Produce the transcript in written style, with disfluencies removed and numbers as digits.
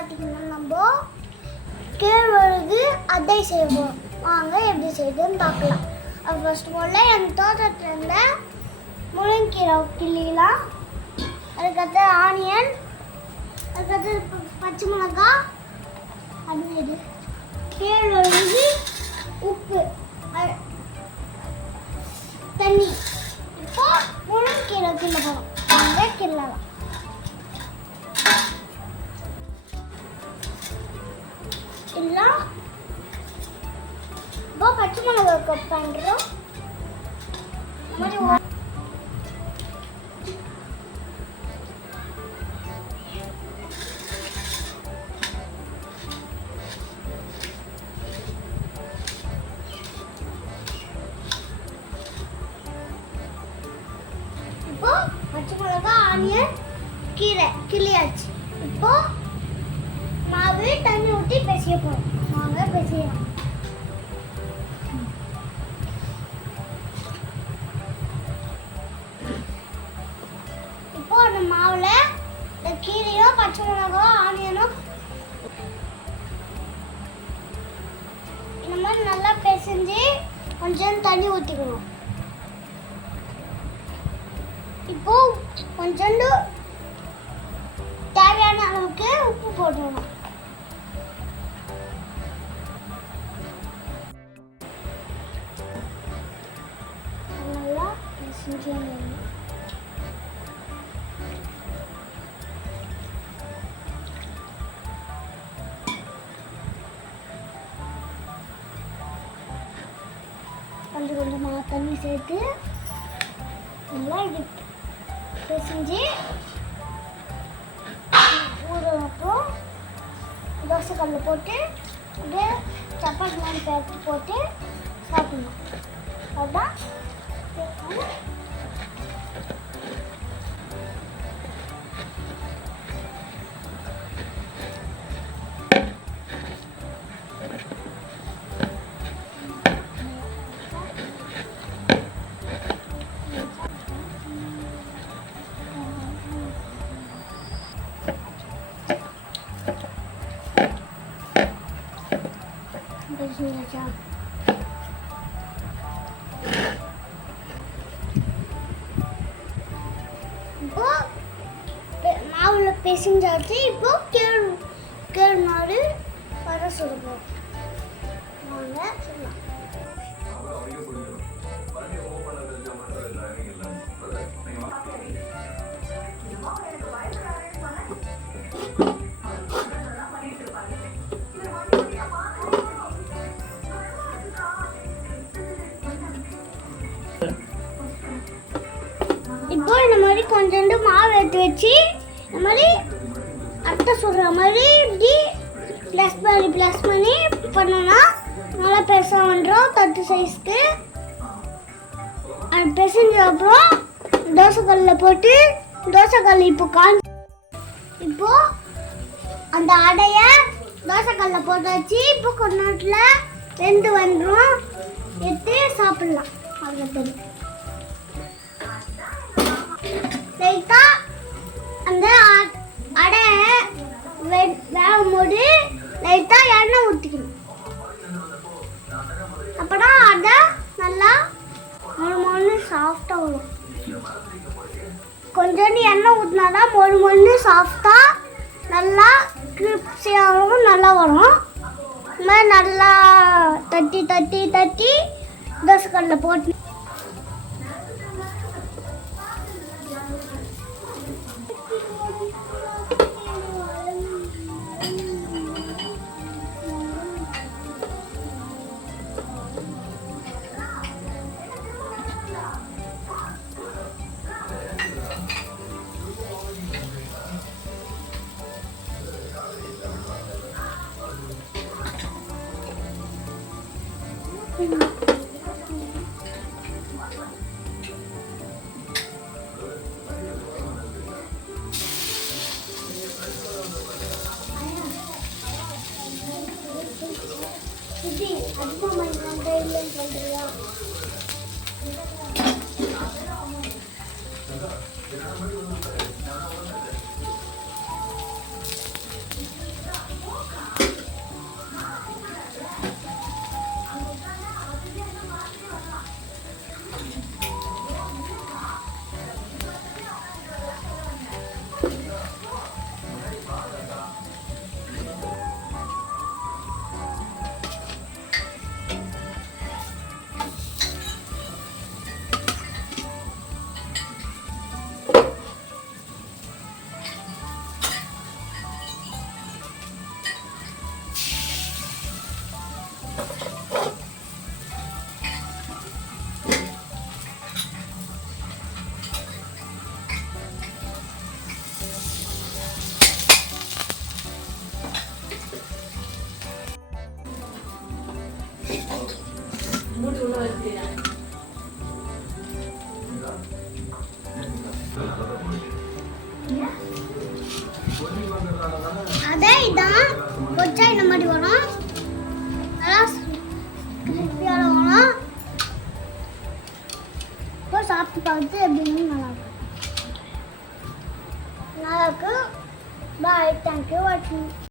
பார்த்தீங்கன்னா நம்ம கேழ்வரகு அடை செய்வோம். வாங்க எப்படி செய்யுதுன்னு பார்க்கலாம். அது ஃபர்ஸ்ட் முதல்ல எங்கள் தோட்டத்தில் இருந்த முருங்கீரை கிள்ளிலாம், அதுக்கடுத்து ஆனியன், அதுக்கடுத்து பச்சை மிளகாய், அது கேழ்வரகு, உப்பு, தண்ணி. இப்போ முருங்கீரை கிள்ள போகிறோம். வாங்க கிள்ளலாம். எல்லாம் இப்போ பச்சை மிளகாய் கட் பண்ணுறோம். இப்போ பச்சை மிளகாய், ஆனியன், கீரை கிள்ளியாச்சு. இப்போ மாவு தண்ணி ஊற்றி பிசைய போகிறோம். வாங்க பிசையலாம். இப்போ அந்த மாவில் இந்த கீரையும் பச்சை மிளகாயும் ஆனியனும் இந்த மாதிரி நல்லா பிசைஞ்சு கொஞ்சம் தண்ணி ஊற்றிக்கணும். இப்போ கொஞ்சோண்டு தேவையான அளவுக்கு உப்பு போட்டுக்கணும். நல்லா பிசைஞ்சு கொஞ்சம் கொஞ்சமாக தண்ணி சேர்த்து நல்லா இது பிசைஞ்சு ஊறப்பறம் தோசைக்கல்ல போட்டு அப்படியே சப்பாத்தி மாதிரி பேட்டு போட்டு சாப்பிடணும். அதுதான் இப்போ மாவுல பிசைஞ்சாச்சு. இப்போ கேழ்மாறு வர சொல்லுவோம். வாங்க சொல்லலாம். இப்போ இந்த மாதிரி கொஞ்சோண்டு மாவு எடுத்து வச்சு இந்த மாதிரி அட்டை சுடுற மாதிரி இப்படி ப்ளஸ் பண்ணி பண்ணோன்னா நல்லா பெருசாக வந்துடும். தட்டு சைஸ்க்கு அது பிசைஞ்ச அப்புறம் தோசைக்கல்லில் போட்டு தோசைக்கல் இப்போ அந்த அடையை தோசைக்கல்லில் போட்டாச்சு. இப்போ கொஞ்ச நேரத்தில் வெந்து வந்துடும். எடுத்து சாப்பிட்லாம். அவ்வளோ லைட்டாக அந்த அடை வேகும் போது லைட்டாக எண்ணெய் ஊற்றிக்கணும். அப்போதான் அடை நல்லா மொழு சாஃப்டாக வரும். கொஞ்சோண்டு எண்ணெய் ஊற்றினாதான் மொழு சாஃப்டாக நல்லா கிரிப்ஸியாகவும் நல்லா வரும். இந்த மாதிரி நல்லா தட்டி தட்டி தட்டி தோசைக்கல்லில் போட்டு அதே இதான் பொச்சா இந்த மாதிரி வரும். நல்லா கிறிஸ்பியாக வரும். இப்போ சாப்பிட்டு பார்த்து எப்படின்னு நல்லா இருக்கு. பாய், தேங்க்யூ வாட்சிங்.